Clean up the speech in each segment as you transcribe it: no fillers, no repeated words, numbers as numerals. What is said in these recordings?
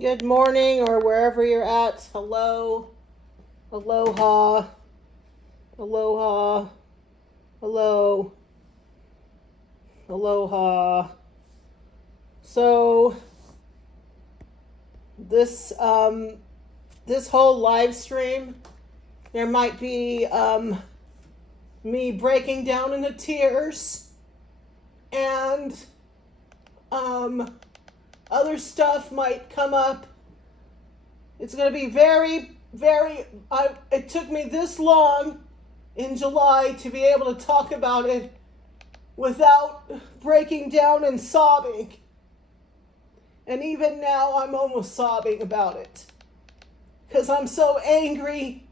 Good morning, or wherever you're at. Hello, aloha, aloha, hello, aloha. So this whole live stream, there might be me breaking down into tears and other stuff might come up. It's going to be it took me this long in July to be able to talk about it without breaking down and sobbing. And even now I'm almost sobbing about it. Because I'm so angry,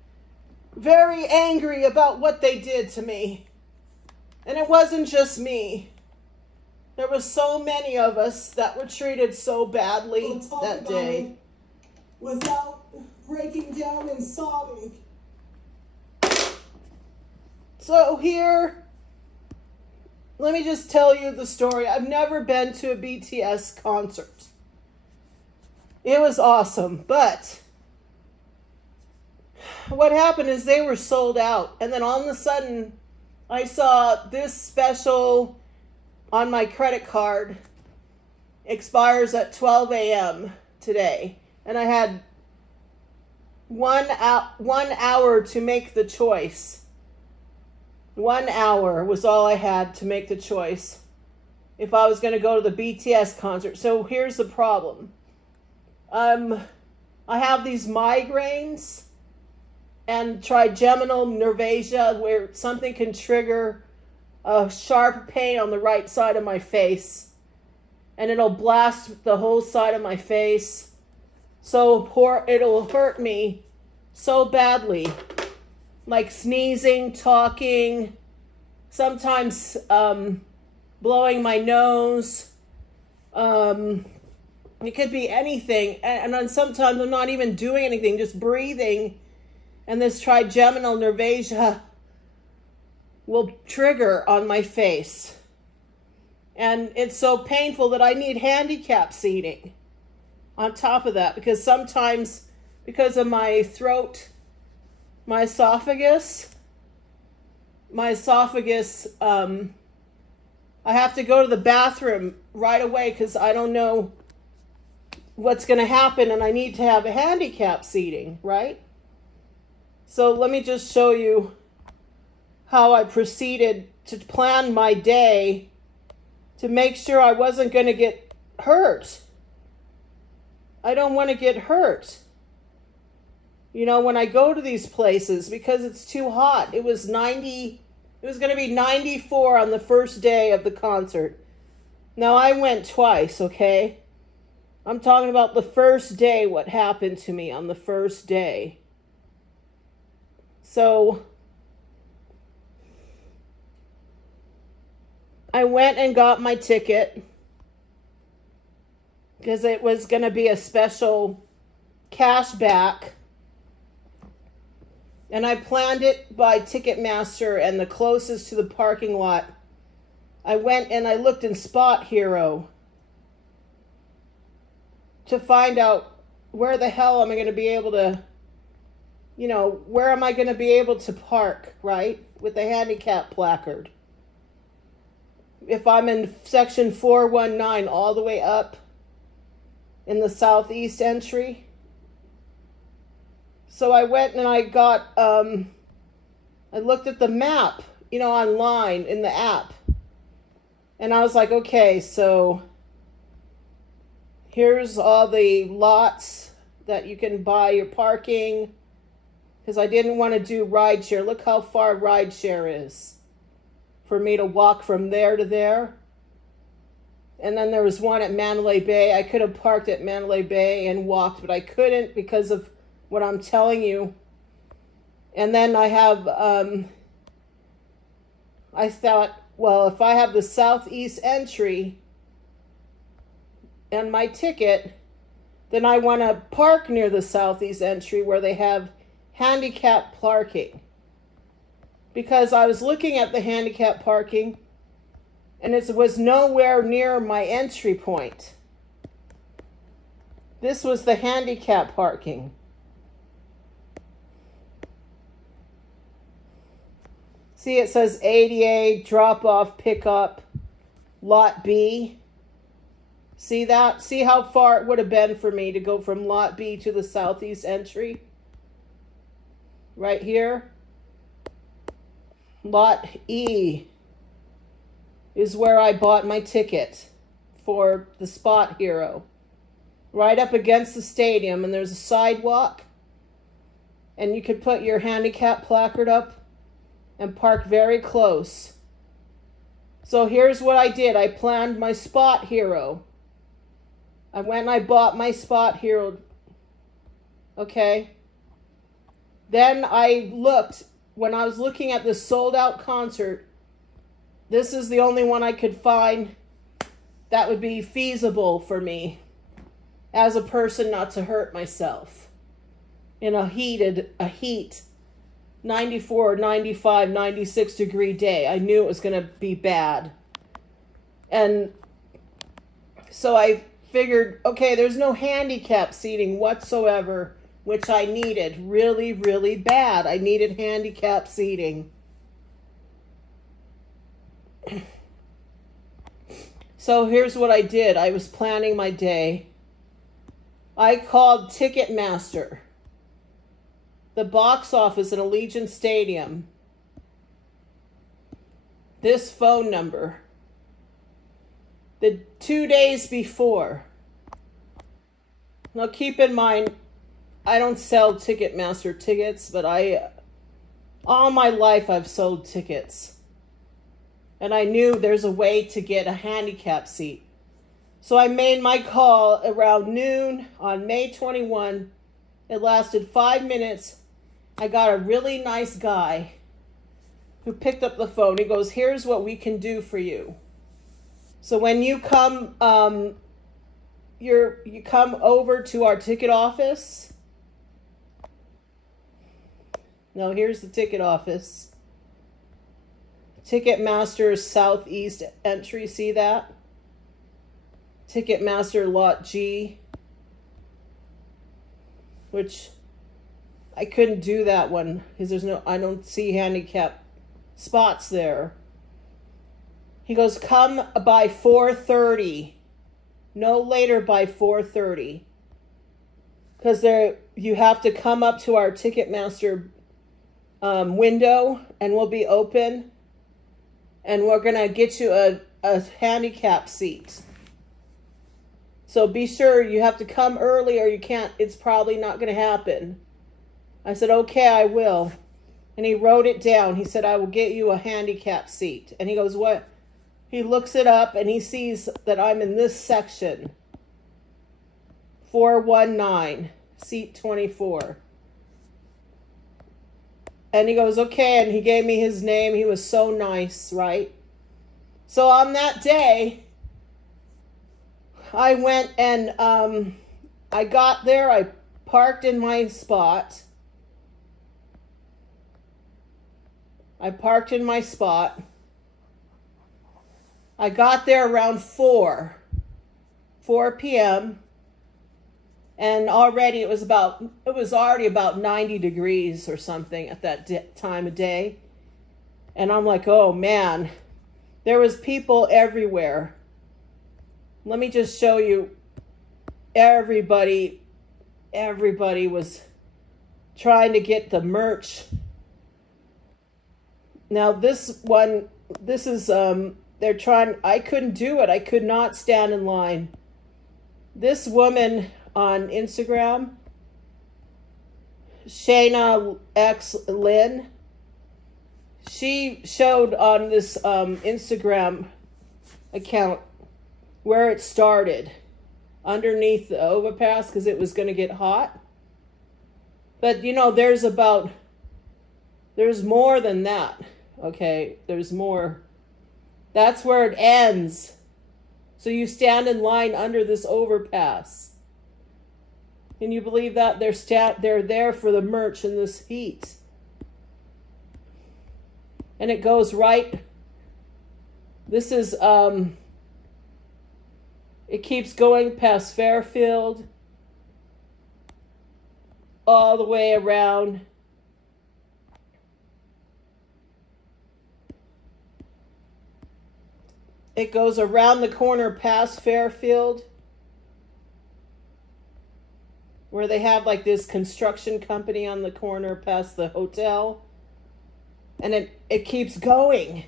very angry about what they did to me. And it wasn't just me. There were so many of us that were treated so badly that day without breaking down and sobbing. So here, let me just tell you the story. I've never been to a BTS concert. It was awesome, but what happened is they were sold out. And then all of a sudden, I saw this special on my credit card expires at 12 a.m. today. And I had 1 hour to make the choice. 1 hour was all I had to make the choice if I was going to go to the BTS concert. So here's the problem. I have these migraines and trigeminal nervasia where something can trigger a sharp pain on the right side of my face, and it'll blast the whole side of my face. So it'll hurt me so badly, like sneezing, talking, sometimes blowing my nose. It could be anything, and then sometimes I'm not even doing anything, just breathing, and this trigeminal nervasia will trigger on my face. And it's so painful that I need handicap seating on top of that, because sometimes, because of my throat, my esophagus, I have to go to the bathroom right away because I don't know what's going to happen, and I need to have a handicap seating, right? So let me just show you how I proceeded to plan my day to make sure I wasn't going to get hurt. I don't want to get hurt. You know, when I go to these places, because it's too hot. It was going to be 94 on the first day of the concert. Now, I went twice, okay? I'm talking about the first day, what happened to me on the first day. So I went and got my ticket because it was going to be a special cash back. And I planned it by Ticketmaster and the closest to the parking lot. I went and I looked in Spot Hero to find out where the hell am I going to be able to, where am I going to be able to park, right? With the handicap placard. If I'm in section 419 all the way up in the southeast entry. So I went and I got, I looked at the map, online in the app. And I was like, okay, so here's all the lots that you can buy your parking. Because I didn't want to do rideshare. Look how far rideshare is for me to walk from there to there. And then there was one at Mandalay Bay. I could have parked at Mandalay Bay and walked, but I couldn't because of what I'm telling you. And then I have, I thought, well, if I have the southeast entry and my ticket, then I want to park near the southeast entry where they have handicap parking. Because I was looking at the handicap parking and it was nowhere near my entry point. This was the handicap parking. See, it says ADA, drop off, pick up, lot B. See that? See how far it would have been for me to go from lot B to the southeast entry? Right here. Lot E is where I bought my ticket for the Spot Hero. Right up against the stadium, and there's a sidewalk. And you could put your handicap placard up and park very close. So here's what I did. I planned my Spot Hero. I went and I bought my Spot Hero. Okay. Then I looked, when I was looking at this sold out concert, this is the only one I could find that would be feasible for me as a person not to hurt myself in a heat 94, 95, 96 degree day. I knew it was going to be bad. And so I figured, okay, there's no handicap seating whatsoever, which I needed really, really bad. I needed handicap seating. So here's what I did. I was planning my day. I called Ticketmaster, the box office in Allegiant Stadium, this phone number, the 2 days before. Now keep in mind, I don't sell Ticketmaster tickets, but all my life I've sold tickets. And I knew there's a way to get a handicap seat. So I made my call around noon on May 21. It lasted 5 minutes. I got a really nice guy who picked up the phone. He goes, here's what we can do for you. So when you come, you come over to our ticket office. No, here's the ticket office. Ticketmaster Southeast entry, see that? Ticketmaster Lot G, which I couldn't do that one because I don't see handicap spots there. He goes, come by 4:30, no later by 4:30, because you have to come up to our Ticketmaster window, and we'll be open, and we're gonna get you a handicap seat. So be sure you have to come early or you can't, it's probably not going to happen. I said, okay, I will. And he wrote it down. He said, I will get you a handicap seat. And he goes, what? He looks it up and he sees that I'm in this section. 419, seat 24. And he goes, okay. And he gave me his name. He was so nice, right? So on that day, I went and I got there. I parked in my spot. I got there around 4 p.m. And already it was already about 90 degrees or something at that time of day. And I'm like, oh man, there was people everywhere. Let me just show you. Everybody was trying to get the merch. Now this is, I couldn't do it. I could not stand in line. This woman on Instagram, Shayna X Lynn, she showed on this Instagram account where it started, underneath the overpass, because it was going to get hot. But there's more than that. Okay, there's more. That's where it ends. So you stand in line under this overpass. Can you believe that? They're there for the merch in this heat. And it goes right. This is, it keeps going past Fairfield, all the way around. It goes around the corner past Fairfield, where they have like this construction company on the corner past the hotel. And it keeps going.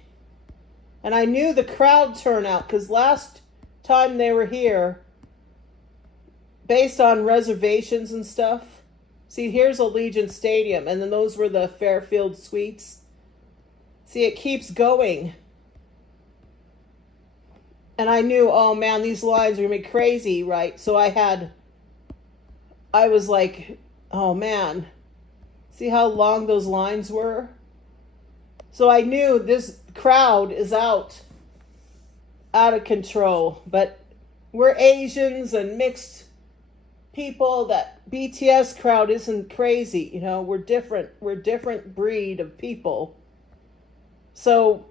And I knew the crowd turnout because last time they were here, based on reservations and stuff, see, here's Allegiant Stadium, and then those were the Fairfield suites. See, it keeps going. And I knew, oh man, these lines are going to be crazy, right? So I was like, oh man, see how long those lines were? So I knew this crowd is out of control. But we're Asians and mixed people. That BTS crowd isn't crazy, you know. We're different. We're a different breed of people. So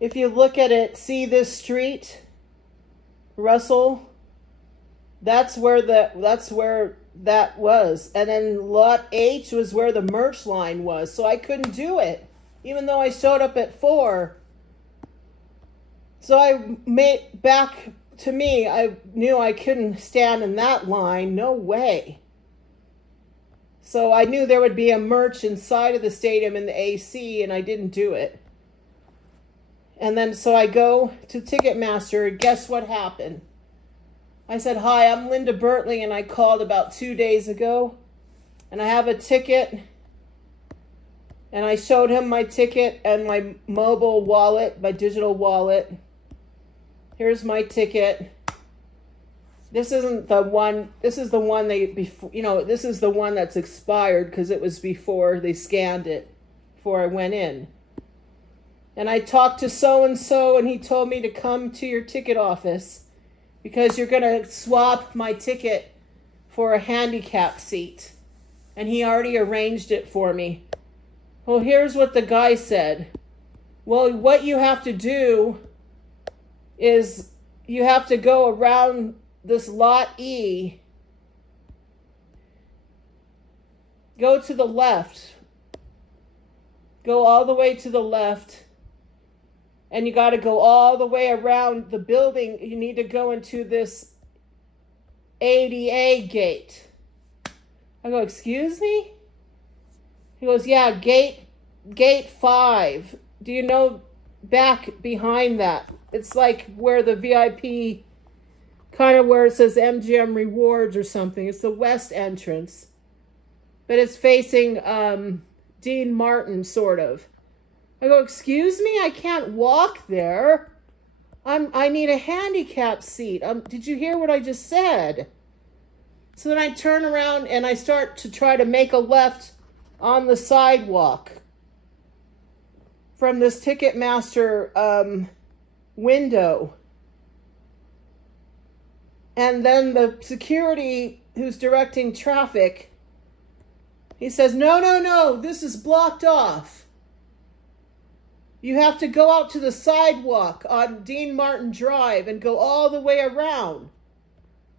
if you look at it, see this street, Russell? That's where that was. And then lot H was where the merch line was. So I couldn't do it, even though I showed up at 4. So I knew I couldn't stand in that line. No way. So I knew there would be a merch inside of the stadium in the AC, and I didn't do it. And then so I go to Ticketmaster, and guess what happened? I said, hi, I'm Linda Bertley, and I called about 2 days ago, and I have a ticket. And I showed him my ticket and my mobile wallet, my digital wallet. Here's my ticket. This isn't the one. This is the one this is the one that's expired because it was before they scanned it, before I went in. And I talked to so-and-so, and he told me to come to your ticket office because you're going to swap my ticket for a handicap seat. And he already arranged it for me. Well, here's what the guy said. Well, what you have to do is you have to go around this lot E. Go to the left. Go all the way to the left. And you got to go all the way around the building. You need to go into this ADA gate. I go, excuse me? He goes, yeah, gate 5. Do you know back behind that? It's like where the VIP, kind of where it says MGM Rewards or something. It's the west entrance. But it's facing Dean Martin, sort of. I go, excuse me? I can't walk there. I need a handicap seat. Did you hear what I just said? So then I turn around and I start to try to make a left on the sidewalk from this Ticketmaster window. And then the security who's directing traffic, he says, no, this is blocked off. You have to go out to the sidewalk on Dean Martin Drive and go all the way around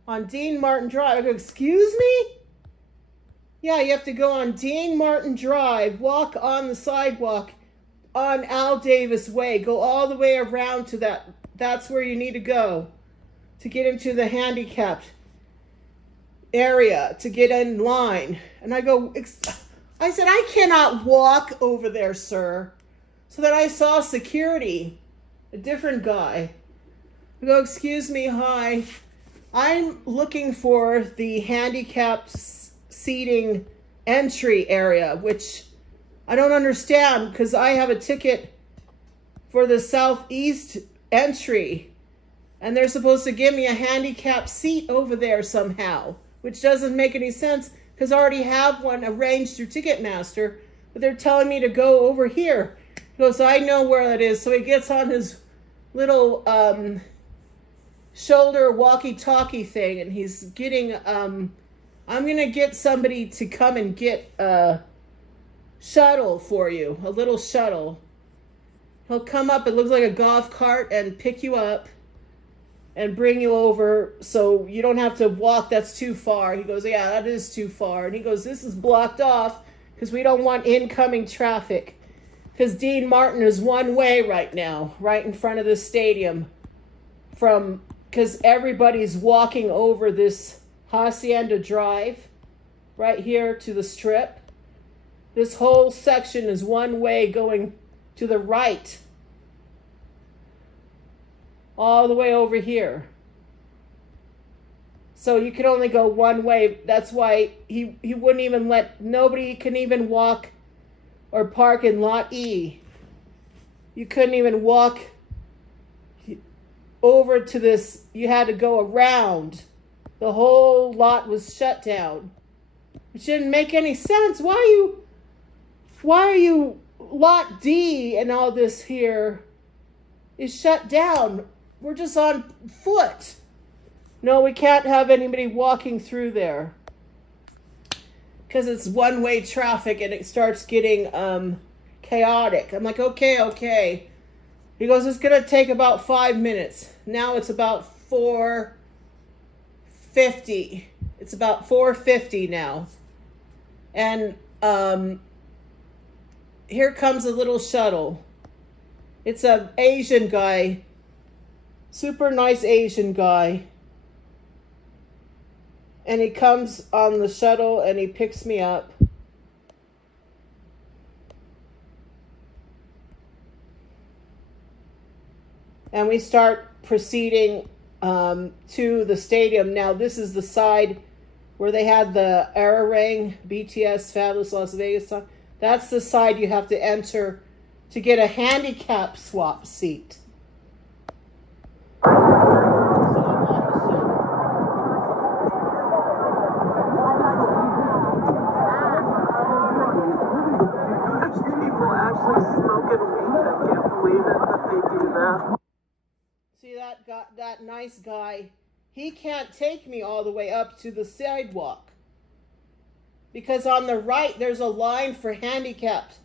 on Dean Martin Drive. I go, excuse me? Yeah, you have to go on Dean Martin Drive, walk on the sidewalk on Al Davis Way, go all the way around to that. That's where you need to go to get into the handicapped area, to get in line. And I go, I said, I cannot walk over there, sir. So then I saw security, a different guy. I go, excuse me, hi. I'm looking for the handicapped seating entry area, which I don't understand because I have a ticket for the southeast entry. And they're supposed to give me a handicapped seat over there somehow, which doesn't make any sense because I already have one arranged through Ticketmaster, but they're telling me to go over here. He goes, I know where that is. So he gets on his little shoulder walkie-talkie thing, and he's getting, I'm going to get somebody to come and get a shuttle for you, a little shuttle. He'll come up, it looks like a golf cart, and pick you up and bring you over so you don't have to walk. That's too far. He goes, yeah, that is too far. And he goes, this is blocked off because we don't want incoming traffic. Because Dean Martin is one way right now, right in front of the stadium. Because everybody's walking over this Hacienda Drive right here to the Strip. This whole section is one way going to the right. All the way over here. So you can only go one way. That's why he wouldn't even let, nobody can even walk or park in Lot E. You couldn't even walk over to this. You had to go around. The whole lot was shut down. It didn't make any sense. Why are you Lot D and all this here is shut down? We're just on foot. No, we can't have anybody walking through there. Because it's one-way traffic and it starts getting chaotic. I'm like, okay. He goes, it's going to take about 5 minutes. Now it's about 4:50. It's about 4:50 now. And here comes a little shuttle. It's an Asian guy. Super nice Asian guy. And he comes on the shuttle and he picks me up. And we start proceeding to the stadium. Now this is the side where they had the Ararang BTS Fabulous Las Vegas song. That's the side you have to enter to get a handicap swap seat. See that nice guy, he can't take me all the way up to the sidewalk. Because on the right, there's a line for handicapped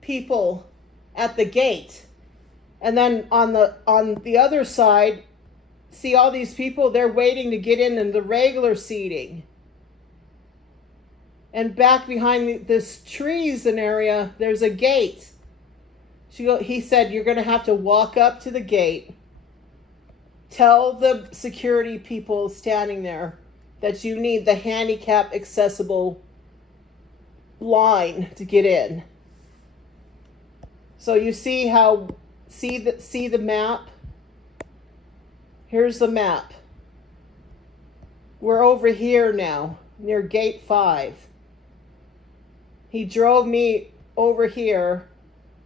people at the gate. And then on the other side, see all these people, they're waiting to get in the regular seating. And back behind this trees and area, there's a gate. He said, you're going to have to walk up to the gate. Tell the security people standing there that you need the handicap accessible line to get in. So you see the map? Here's the map. We're over here now, near gate 5. He drove me over here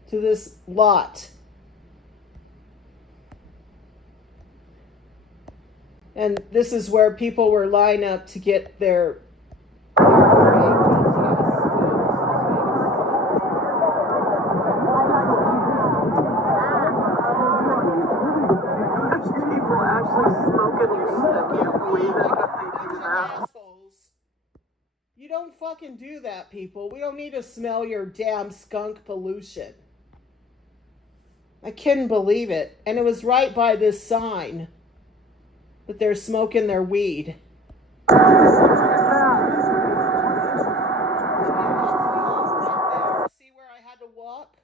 to this lot. And this is where people were lined up to get their You don't fucking do that, people. We don't need to smell your damn skunk pollution. I couldn't believe it. And it was right by this sign that they're smoking their weed. See where I had to walk?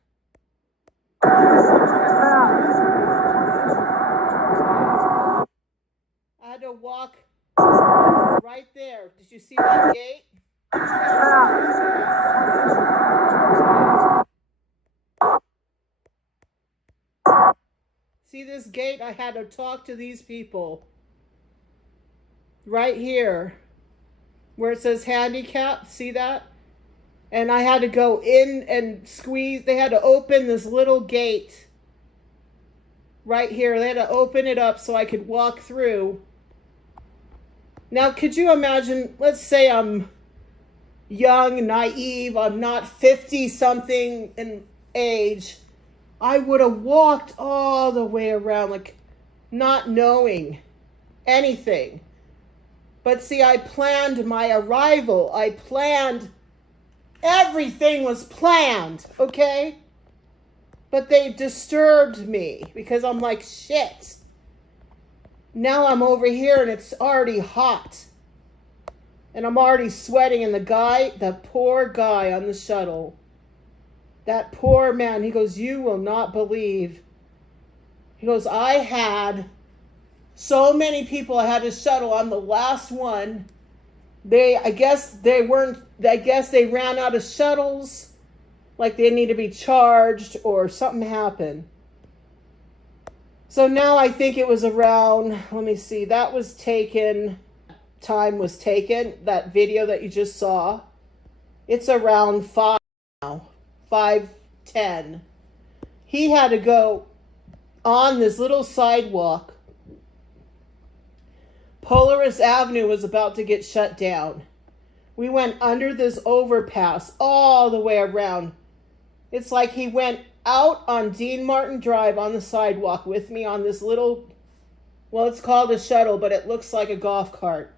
I had to walk right there. Did you see that gate? See this gate? I had to talk to these people. Right here. Where it says handicap. See that? And I had to go in and squeeze. They had to open this little gate. Right here. They had to open it up so I could walk through. Now, could you imagine, let's say I'm young, naive, I'm not 50-something in age. I would have walked all the way around, like, not knowing anything. But see, I planned my arrival. I planned, everything was planned, okay? But they disturbed me because I'm like, shit. Now I'm over here and it's already hot. And I'm already sweating. And the poor guy on the shuttle, that poor man, he goes, you will not believe. He goes, I had so many people I had to shuttle. I'm the last one. I guess they ran out of shuttles. Like they need to be charged or something happened. So now I think it was around, let me see, time was taken, that video that you just saw. It's around 5 now, 5:10. He had to go on this little sidewalk. Polaris Avenue was about to get shut down. We went under this overpass all the way around. It's like he went out on Dean Martin Drive on the sidewalk with me on this little, well, it's called a shuttle, but it looks like a golf cart.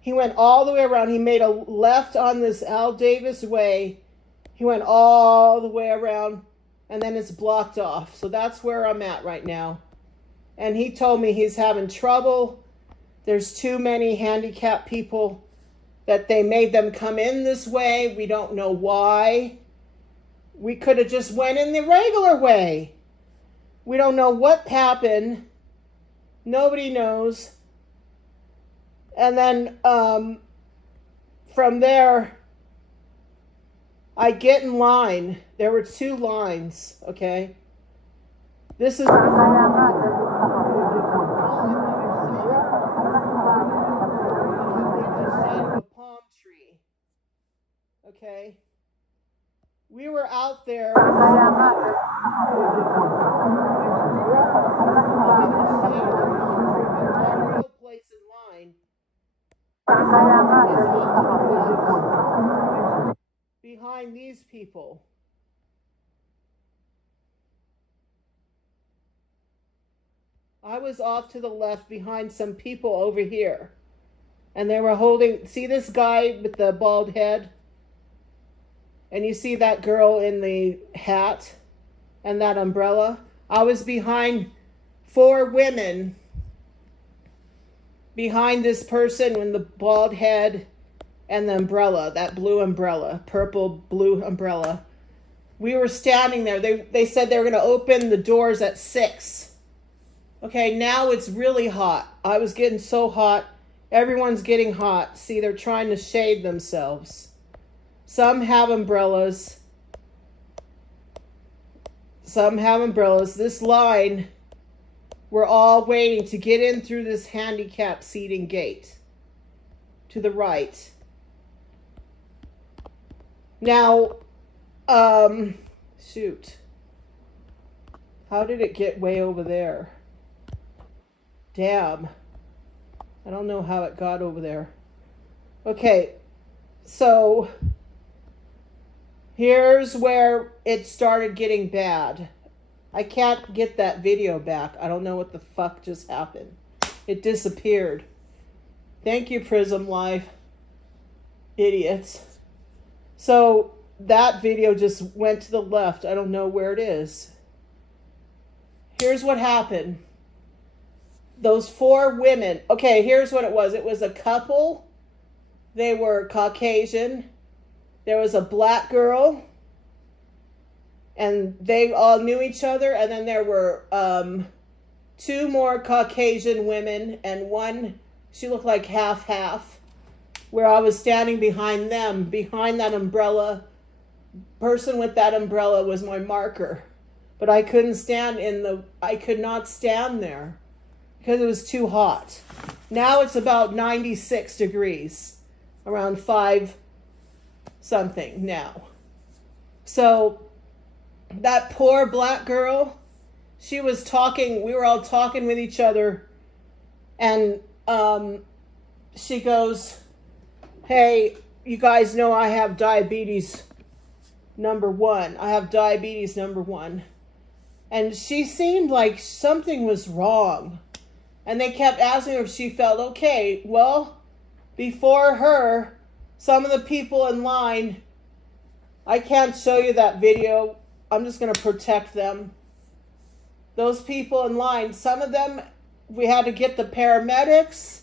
He went all the way around. He made a left on this Al Davis Way. He went all the way around, and then it's blocked off. So that's where I'm at right now. And he told me he's having trouble. There's too many handicapped people that they made them come in this way. We don't know why. We could have just went in the regular way. We don't know what happened. Nobody knows. And then from there, I get in line. There were 2 lines, okay? This is... Okay, we were out there. Every place in line behind these people. I was off to the left behind some people over here, and they were holding. See this guy with the bald head? And you see that girl in the hat and that umbrella? I was behind 4 women behind this person with the bald head and the umbrella, that blue umbrella, purple blue umbrella. We were standing there. They said they were going to open the doors at 6. Okay, now it's really hot. I was getting so hot. Everyone's getting hot. See, they're trying to shade themselves. Some have umbrellas. Some have umbrellas. This line, we're all waiting to get in through this handicap seating gate to the right. Now, shoot. How did it get way over there? Damn. I don't know how it got over there. Okay, so... here's where it started getting bad. I can't get that video back. I don't know what the fuck just happened. It disappeared. Thank you, Prism Live. Idiots. So that video just went to the left. I don't know where it is. Here's what happened. Those 4 women. Okay, here's what it was. It was a couple. They were Caucasian. There was a black girl, and they all knew each other. And then there were 2 more Caucasian women, and one, she looked like half, where I was standing behind them, behind that umbrella. Person with that umbrella was my marker, but I couldn't stand I could not stand there because it was too hot. Now it's about 96 degrees, around 5 something now. So that poor black girl, she was talking, we were all talking with each other, and she goes, hey, you guys know I have diabetes number 1. I have diabetes number 1. And she seemed like something was wrong. And they kept asking her if she felt okay. Well, before her, some of the people in line, I can't show you that video. I'm just going to protect them. Those people in line, some of them we had to get the paramedics.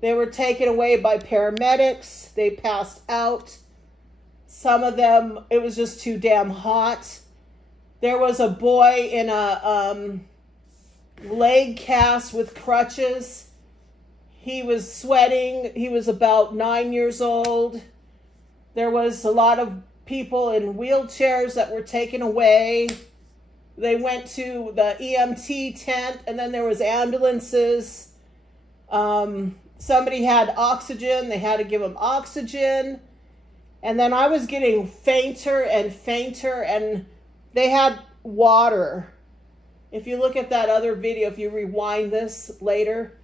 They were taken away by paramedics. They passed out. Some of them, it was just too damn hot. There was a boy in a leg cast with crutches. He was sweating. He was about 9 years old. There was a lot of people in wheelchairs that were taken away. They went to the EMT tent, and then there was ambulances. Somebody had oxygen. They had to give him oxygen. And then I was getting fainter and fainter, and they had water. If you look at that other video, if you rewind this later,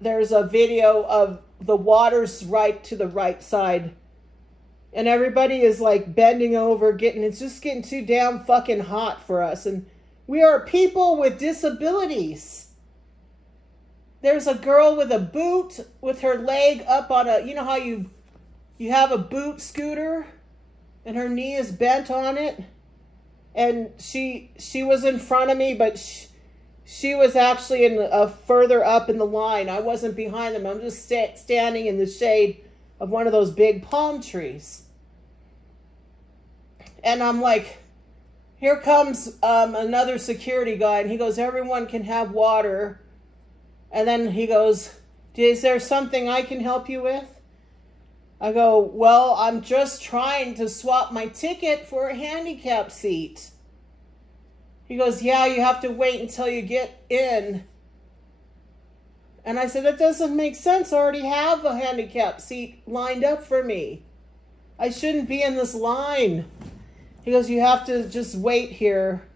there's a video of the water's right to the right side. And everybody is like bending over, it's just getting too damn fucking hot for us. And we are people with disabilities. There's a girl with a boot with her leg up on you know how you have a boot scooter and her knee is bent on it? And she was in front of me, but she was actually further up in the line. I wasn't behind them. I'm just standing in the shade of one of those big palm trees. And I'm like, here comes another security guy, and he goes, everyone can have water. And then he goes, is there something I can help you with? I go, well, I'm just trying to swap my ticket for a handicap seat. He goes, yeah, you have to wait until you get in. And I said, that doesn't make sense. I already have a handicap seat lined up for me. I shouldn't be in this line. He goes, you have to just wait here.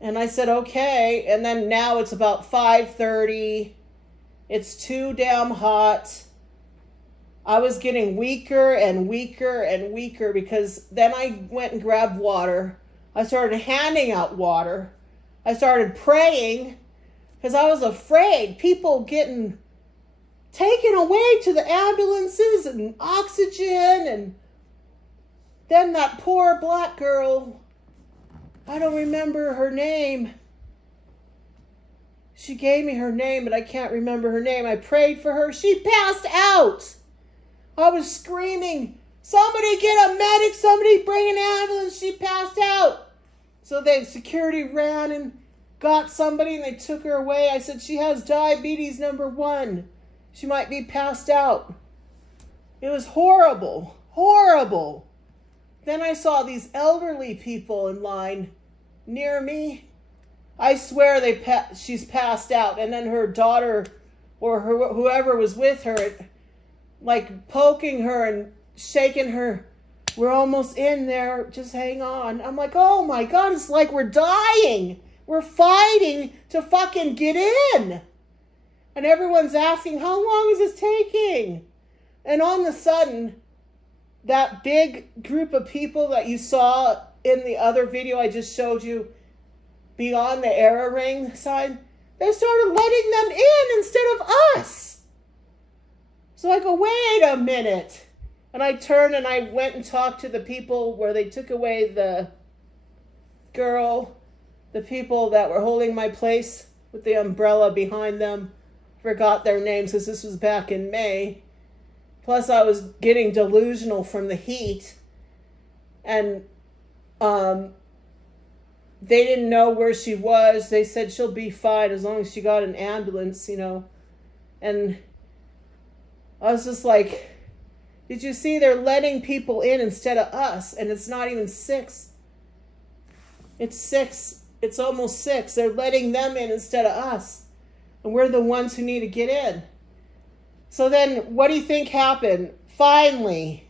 And I said, okay. And then now it's about 5:30. It's too damn hot. I was getting weaker and weaker and weaker because then I went and grabbed water. I started handing out water. I started praying because I was afraid people getting taken away to the ambulances and oxygen. And then that poor black girl, I don't remember her name. She gave me her name, but I can't remember her name. I prayed for her. She passed out. I was screaming, somebody get a medic, somebody bring an ambulance. She passed out. So the security ran and got somebody and they took her away. I said, she has diabetes number 1. She might be passed out. It was horrible, horrible. Then I saw these elderly people in line near me. I swear she's passed out. And then her daughter or whoever was with her, like poking her and shaking her. We're almost in there. Just hang on. I'm like, oh my God, it's like we're dying. We're fighting to fucking get in. And everyone's asking, how long is this taking? And on the sudden, that big group of people that you saw in the other video I just showed you beyond the error ring sign, they started letting them in instead of us. So I go, wait a minute. And I turned and I went and talked to the people where they took away the girl, the people that were holding my place with the umbrella behind them. Forgot their names because this was back in May. Plus I was getting delusional from the heat. And they didn't know where she was. They said she'll be fine as long as she got an ambulance, you know. And I was just like, did you see they're letting people in instead of us? And it's not even 6. It's 6. It's almost 6. They're letting them in instead of us. And we're the ones who need to get in. So then what do you think happened? Finally,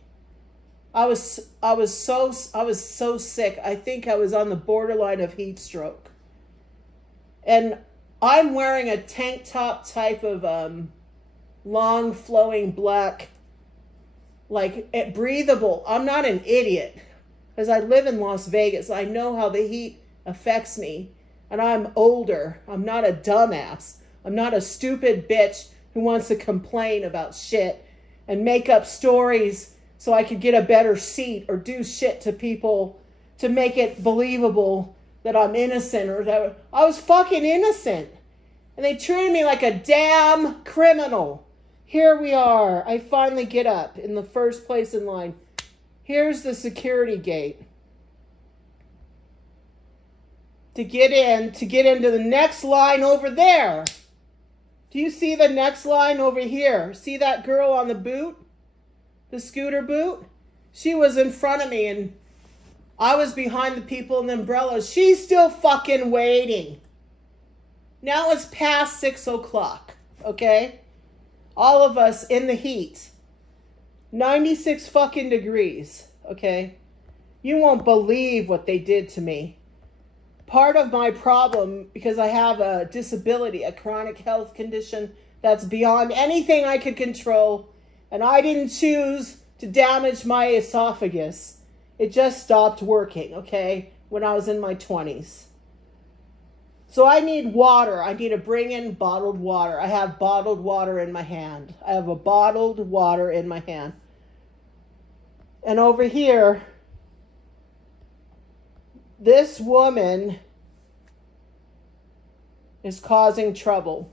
I was so sick. I think I was on the borderline of heat stroke. And I'm wearing a tank top type of long flowing black, like breathable. I'm not an idiot because I live in Las Vegas. I know how the heat affects me, and I'm older. I'm not a dumbass. I'm not a stupid bitch who wants to complain about shit and make up stories so I could get a better seat or do shit to people to make it believable that I'm innocent or that I was fucking innocent. And they treated me like a damn criminal. Here we are. I finally get up in the first place in line. Here's the security gate. To get into the next line over there. Do you see the next line over here? See that girl on the boot? The scooter boot? She was in front of me and I was behind the people in the umbrellas. She's still fucking waiting. Now it's past 6 o'clock, okay? All of us in the heat. 96 fucking degrees, okay? You won't believe what they did to me. Part of my problem, because I have a disability, a chronic health condition that's beyond anything I could control, and I didn't choose to damage my esophagus. It just stopped working, okay, when I was in my 20s. So I need water. I need to bring in bottled water. I have bottled water in my hand. I have a bottled water in my hand. And over here, this woman is causing trouble.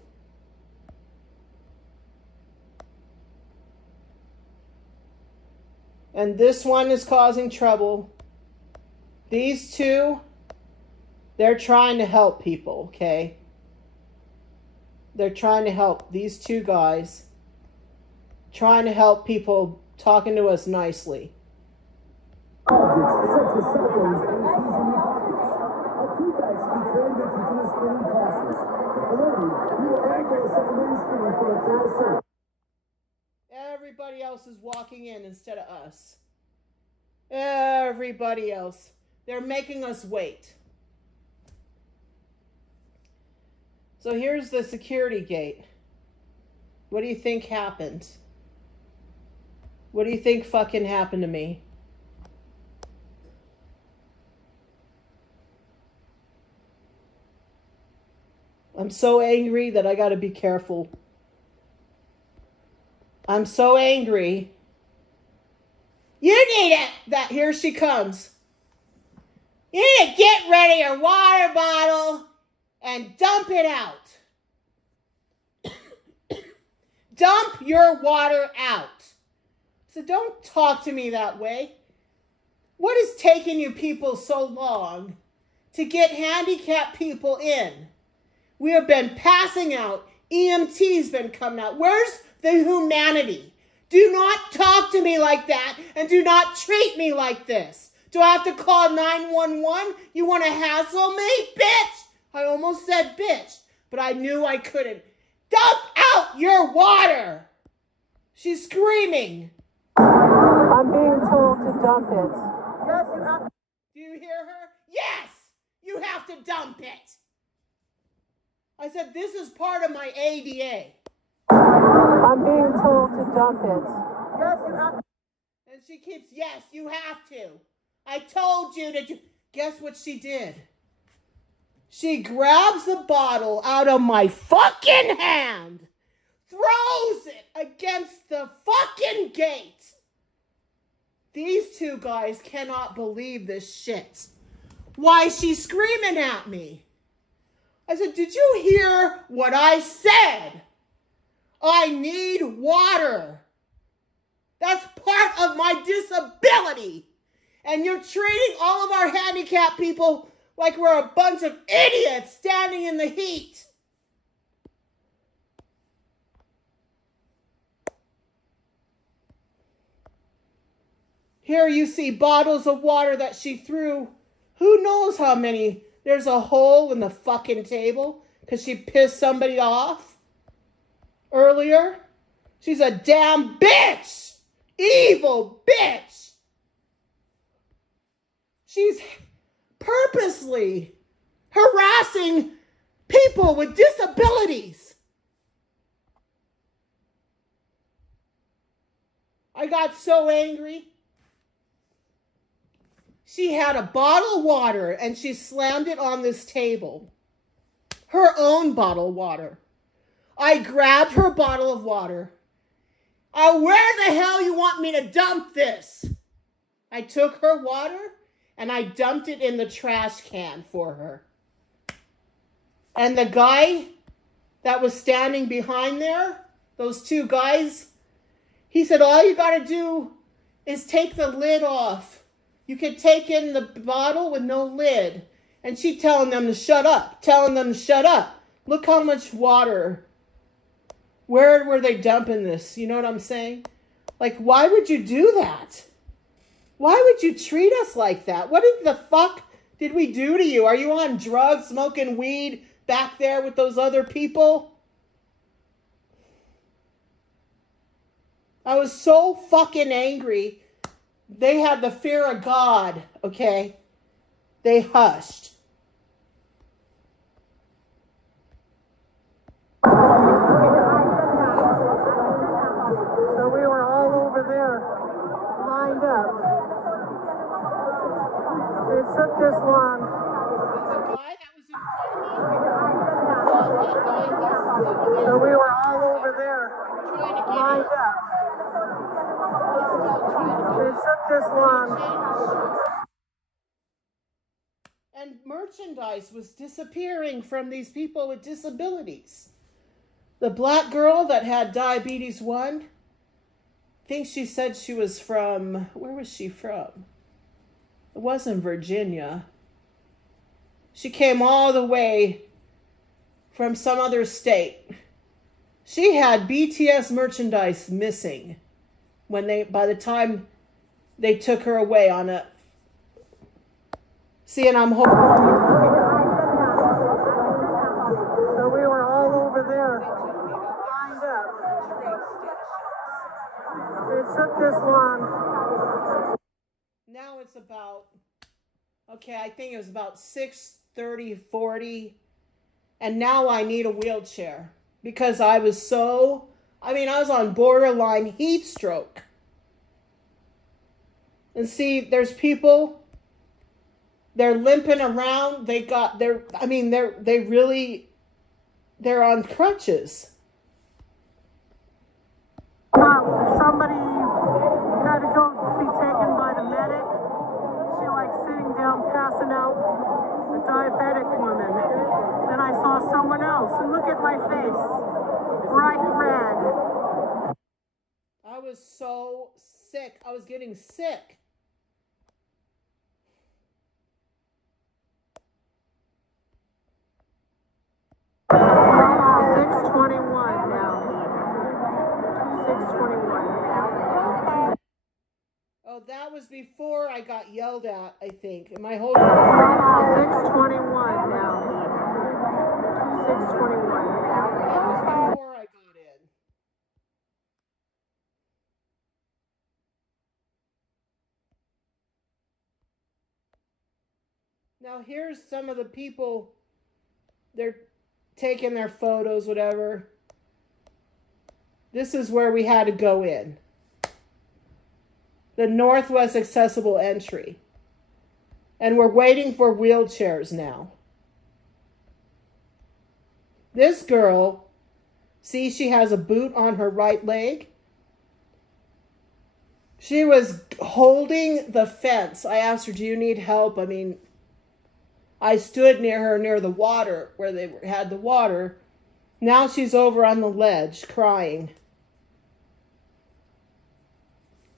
And this one is causing trouble. These two, they're trying to help people, okay? They're trying to help. These two guys, trying to help people, talking to us nicely. Everybody else is walking in instead of us. Everybody else. They're making us wait. So here's the security gate. What do you think happened? What do you think fucking happened to me? I'm so angry that I gotta be careful. I'm so angry. You need it. That here she comes. You need to get ready your water bottle and dump it out. Dump your water out. So don't talk to me that way. What is taking you people so long to get handicapped people in? We have been passing out. EMT's been coming out. Where's the humanity? Do not talk to me like that and do not treat me like this. Do I have to call 911? You want to hassle me? Bitch! I almost said bitch, but I knew I couldn't. Dump out your water! She's screaming. I'm being told to dump it. Yes, you have to. Do you hear her? Yes! You have to dump it. I said, this is part of my ADA. I'm being told to dump it. Yes, you have to. And she keeps, yes, you have to. I told you to. Guess what she did? She grabs the bottle out of my fucking hand, throws it against the fucking gate. These two guys cannot believe this shit. Why is she screaming at me? I said, did you hear what I said? I need water. That's part of my disability. And you're treating all of our handicapped people like we're a bunch of idiots standing in the heat. Here you see bottles of water that she threw. Who knows how many? There's a hole in the fucking table because she pissed somebody off earlier. She's a damn bitch. Evil bitch. She's purposely harassing people with disabilities. I got so angry. She had a bottle of water and she slammed it on this table. Her own bottle of water. I grabbed her bottle of water. Where the hell you want me to dump this? I took her water and I dumped it in the trash can for her. And the guy that was standing behind there, those two guys, he said, all you got to do is take the lid off. You could take in the bottle with no lid. And she telling them to shut up, telling them to shut up. Look how much water. Where were they dumping this? You know what I'm saying? Like, why would you do that? Why would you treat us like that? What in the fuck did we do to you? Are you on drugs, smoking weed back there with those other people? I was so fucking angry. They had the fear of God, okay? They hushed. So we were all over there, lined up. It took this long. So we were all over there, lined up. It took this long. And merchandise was disappearing from these people with disabilities. The black girl that had diabetes 1, I think she said she was from, where was she from? It wasn't Virginia. She came all the way from some other state. She had BTS merchandise missing by the time they took her away on a, see, and I'm hoping. So we were all over there, lined up. It took this long. Now it's about, okay, I think it was about 6:30, 40. And now I need a wheelchair because I was I was on borderline heat stroke. And see, there's people, they're limping around. They're on crutches. Somebody had to go be taken by the medic. She sitting down, passing out, a diabetic woman. Then I saw someone else, and look at my face, bright red. I was so sick. I was getting sick. Oh, that was before I got yelled at, I think. Am I holding? 6:21 now. 6:21. That was before I got in. Now here's some of the people. They're taking their photos, whatever. This is where we had to go in. The Northwest Accessible Entry. And we're waiting for wheelchairs now. This girl, see, she has a boot on her right leg. She was holding the fence. I asked her, do you need help? I stood near her, near the water, where they had the water. Now she's over on the ledge, crying.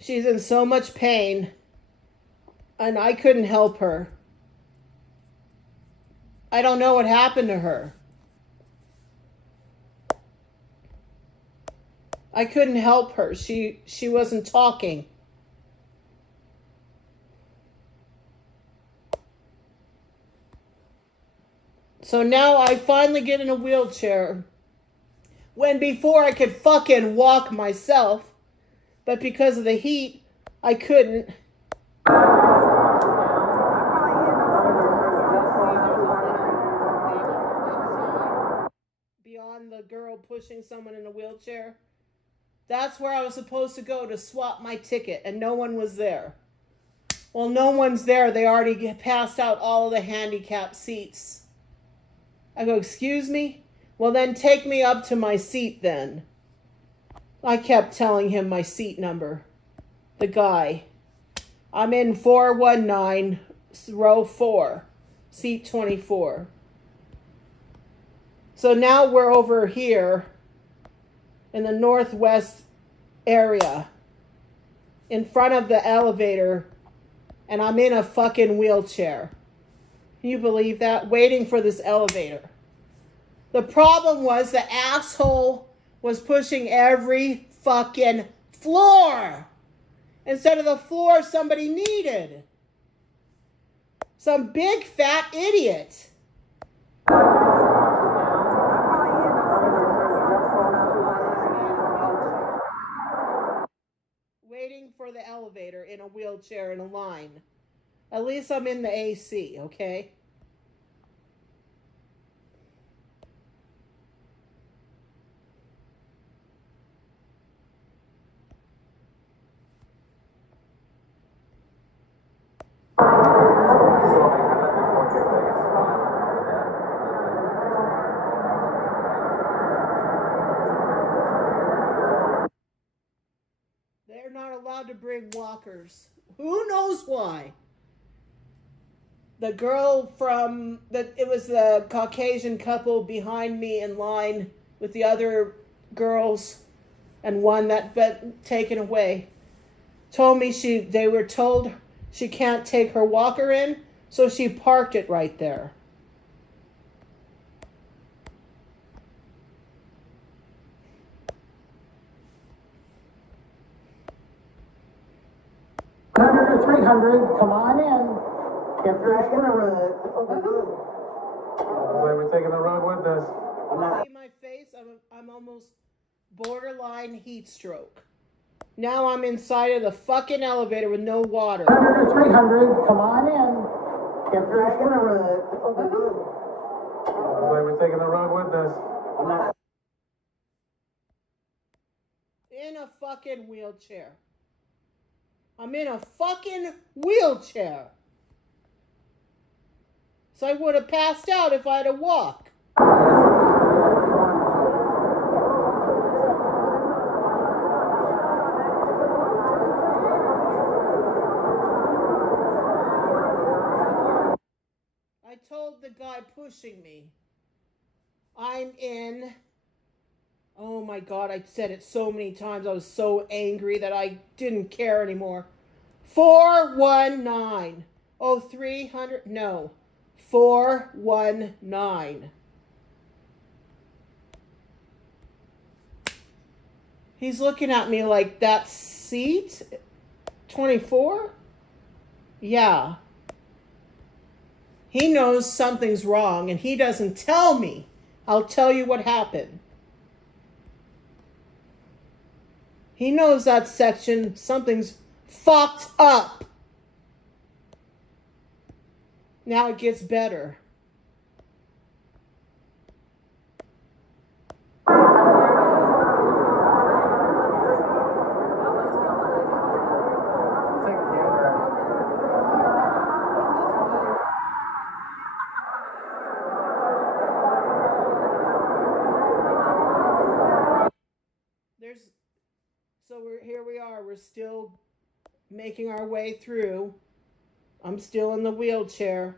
She's in so much pain, and I couldn't help her. I don't know what happened to her. I couldn't help her. She wasn't talking. So now I finally get in a wheelchair. When before I could fucking walk myself. But because of the heat, I couldn't. Beyond the girl pushing someone in a wheelchair. That's where I was supposed to go to swap my ticket, and no one was there. Well, no one's there. They already passed out all of the handicapped seats. I go, excuse me? Well, then take me up to my seat then. I kept telling him my seat number. The guy. I'm in 419, row 4, seat 24. So now we're over here in the northwest area in front of the elevator, and I'm in a fucking wheelchair. Can you believe that? Waiting for this elevator. The problem was the asshole was pushing every fucking floor instead of the floor somebody needed. Some big fat idiot. Waiting for the elevator in a wheelchair in a line. At least I'm in the AC, okay? They're not allowed to bring walkers. Who knows why? The girl it was the Caucasian couple behind me in line with the other girls and one that been taken away. Told me they were told she can't take her walker in, so she parked it right there. Or 300, come on in. If you're taking the road. Looks like we're taking the road with us. See my face? I'm almost borderline heat stroke. Now I'm inside of the fucking elevator with no water. Or 300, come on in. If you're taking the road. Looks like we're taking the road with us. In a fucking wheelchair. I'm in a fucking wheelchair. So I would have passed out if I had to walk. I told the guy pushing me, I'm in, oh my God, I said it so many times. I was so angry that I didn't care anymore. 419. Oh, 300, no. 419. He's looking at me like, that seat? 24? Yeah. He knows something's wrong and he doesn't tell me. I'll tell you what happened. He knows that section, something's fucked up. Now it gets better. Here we are. We're still making our way through. I'm still in the wheelchair.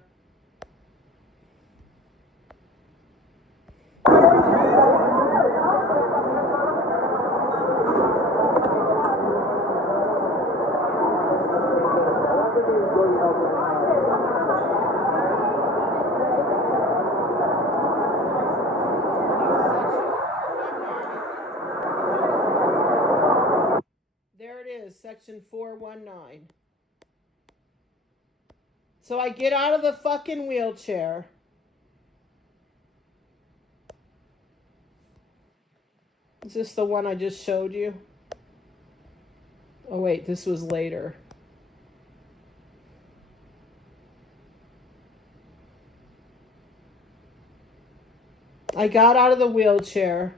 There it is, section 419. So I get out of the fucking wheelchair. Is this the one I just showed you? Oh wait, this was later. I got out of the wheelchair.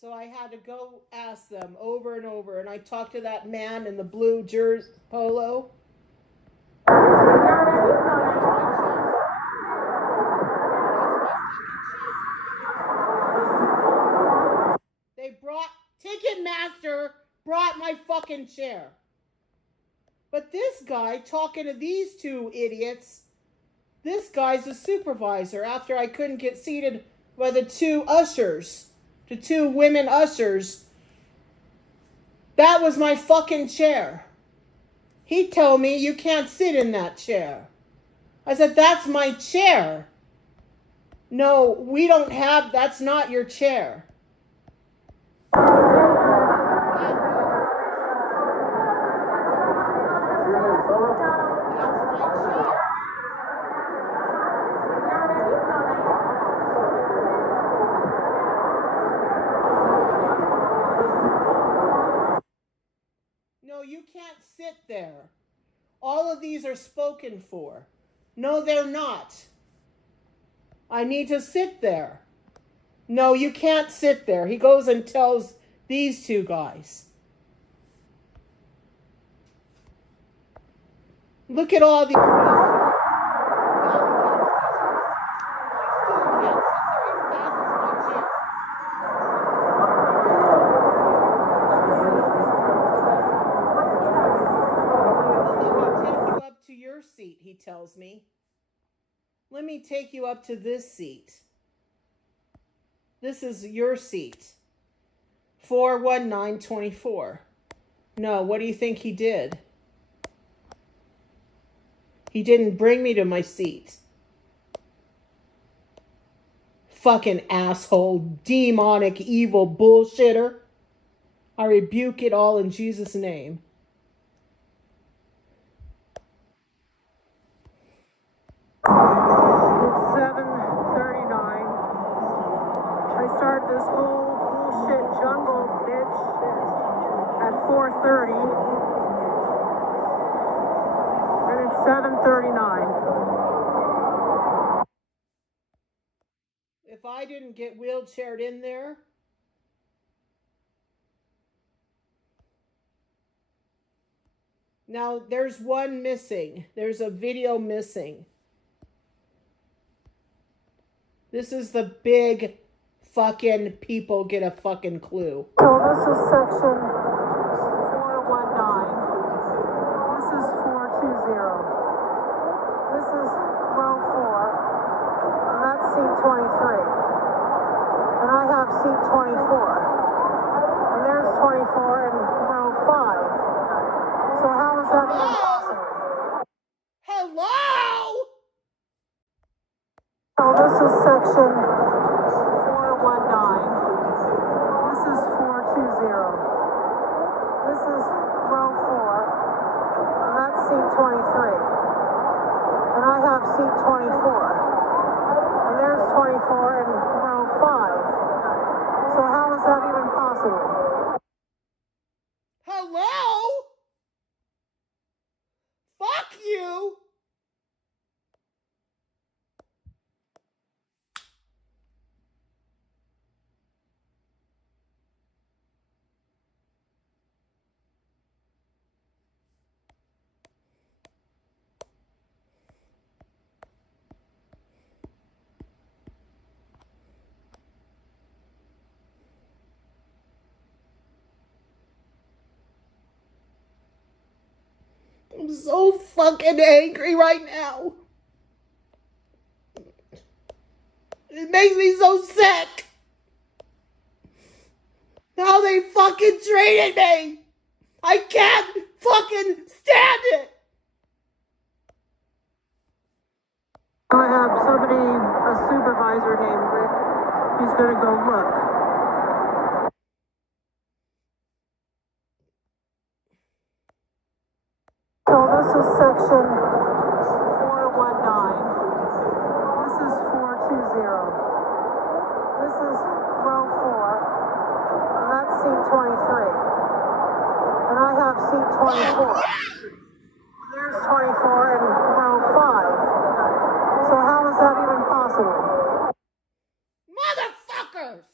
So I had to go ask them over and over, and I talked to that man in the blue jersey polo. Ticketmaster brought my fucking chair. But this guy talking to these two idiots, this guy's a supervisor after I couldn't get seated by the two ushers, the two women ushers. That was my fucking chair. He told me you can't sit in that chair. I said, that's my chair. No, we don't have, that's not your chair. No, you can't sit there. All of these are spoken for. No, they're not. I need to sit there. No, you can't sit there. He goes and tells these two guys. Look at all these. Seat, he tells me. Let me take you up to this seat. This is your seat. 41924. No, what do you think he did? He didn't bring me to my seat. Fucking asshole, demonic, evil bullshitter. I rebuke it all in Jesus' name. This whole bullshit jungle, bitch, at 4:30, and it's 7:39. If I didn't get wheelchaired in there, now there's one missing. There's a video missing. This is the big fucking people get a fucking clue. So this is section 419. This is 420. This is row 4. And that's seat 23. And I have seat 24. And there's 24 in row 5. So how is that even possible? Hello? So this is section 419. This is 420. This is row 4. And that's seat 23. And I have seat 24. And there's 24 in row 5. So how is that even possible? Hello? Fuck you. I'm so fucking angry right now. It makes me so sick. How they fucking treated me. I can't fucking stand it. I have somebody, a supervisor named Rick. He's going to go look. So this is section 419. This is 420. This is row 4. And that's seat 23. And I have seat 24. There's 24 in row 5. So how is that even possible? Motherfuckers!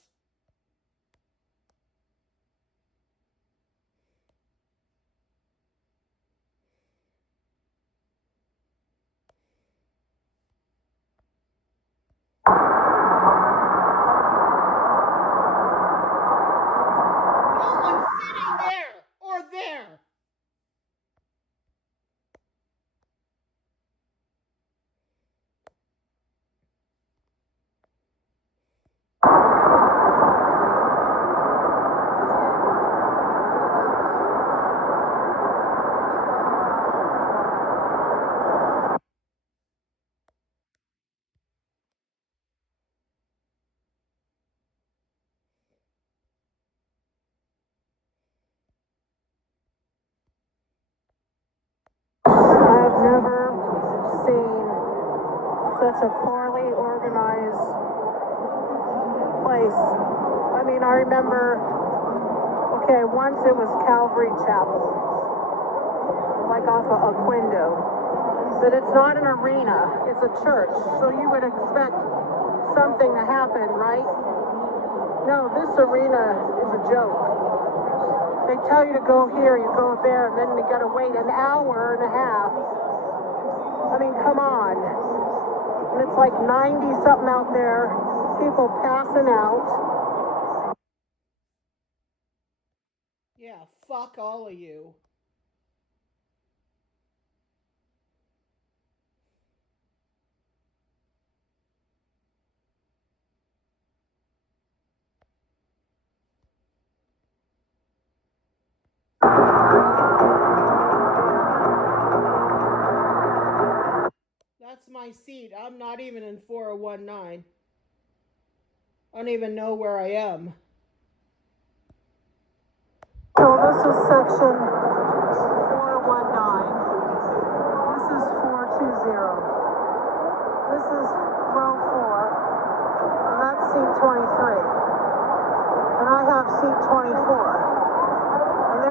never seen such a poorly organized place. I mean, I remember, okay, once it was Calvary Chapel, like off of Aquindo. But it's not an arena, it's a church. So you would expect something to happen, right? No, this arena is a joke. They tell you to go here, you go there, and then you gotta wait an hour and a half. I mean, come on. And it's like 90 something out there, people passing out. Yeah, fuck all of you. That's my seat. I'm not even in 4019. I don't even know where I am. So this is section 419. This is 420. This is row 4. And that's seat 23. And I have seat 24. And then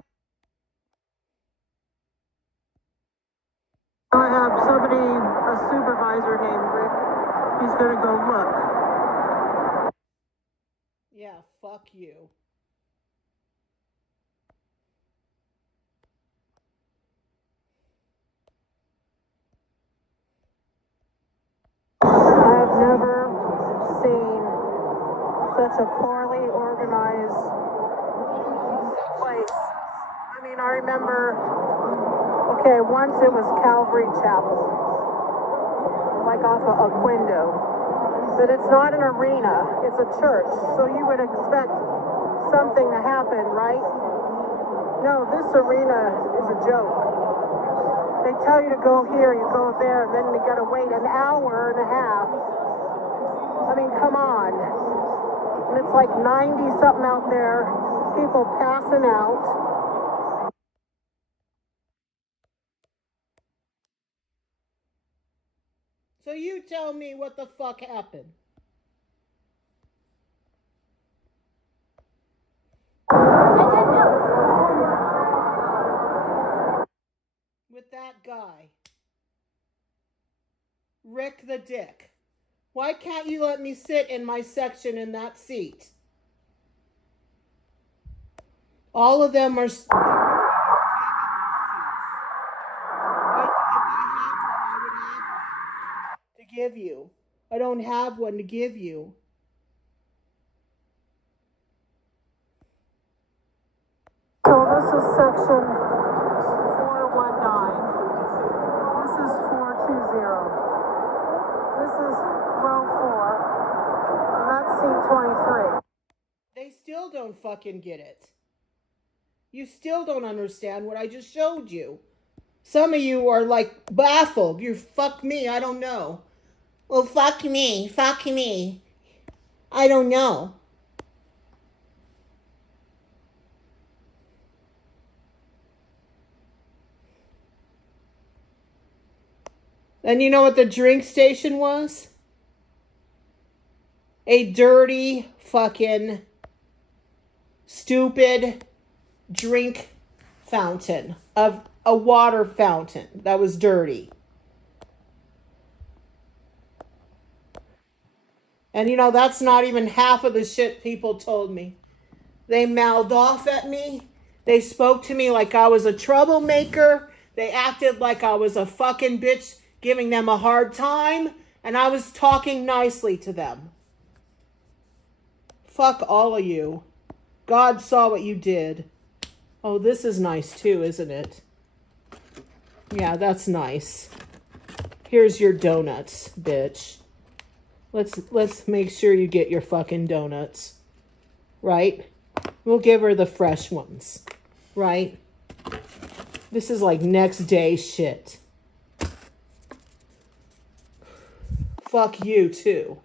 I have somebody, a supervisor named Rick. He's going to go look. Yeah, fuck you. I've never seen such a poorly organized place. I mean, I remember, okay, once it was Calvary Chapel, like off of Aquindo. But it's not an arena, it's a church. So you would expect something to happen, right? No, this arena is a joke. They tell you to go here, you go there, and then you gotta wait an hour and a half. I mean, come on. And it's like 90 something out there, people passing out. So you tell me what the fuck happened. With that guy. Rick the Dick. Why can't you let me sit in my section in that seat? All of them are... If I had one, I would have one to give you. I don't have one to give you. So this is section 419. This is 420. This is row 4. And that's seat 23. They still don't fucking get it. You still don't understand what I just showed you. Some of you are like baffled. You fuck me, I don't know. Well, fuck me. I don't know. And you know what the drink station was? A dirty, fucking, stupid drink fountain of a water fountain that was dirty. And you know, that's not even half of the shit people told me. They mouthed off at me. They spoke to me like I was a troublemaker. They acted like I was a fucking bitch giving them a hard time. And I was talking nicely to them. Fuck all of you. God saw what you did. Oh, this is nice too, isn't it? Yeah, that's nice. Here's your donuts, bitch. Let's make sure you get your fucking donuts. Right? We'll give her the fresh ones. Right? This is like next day shit. Fuck you too.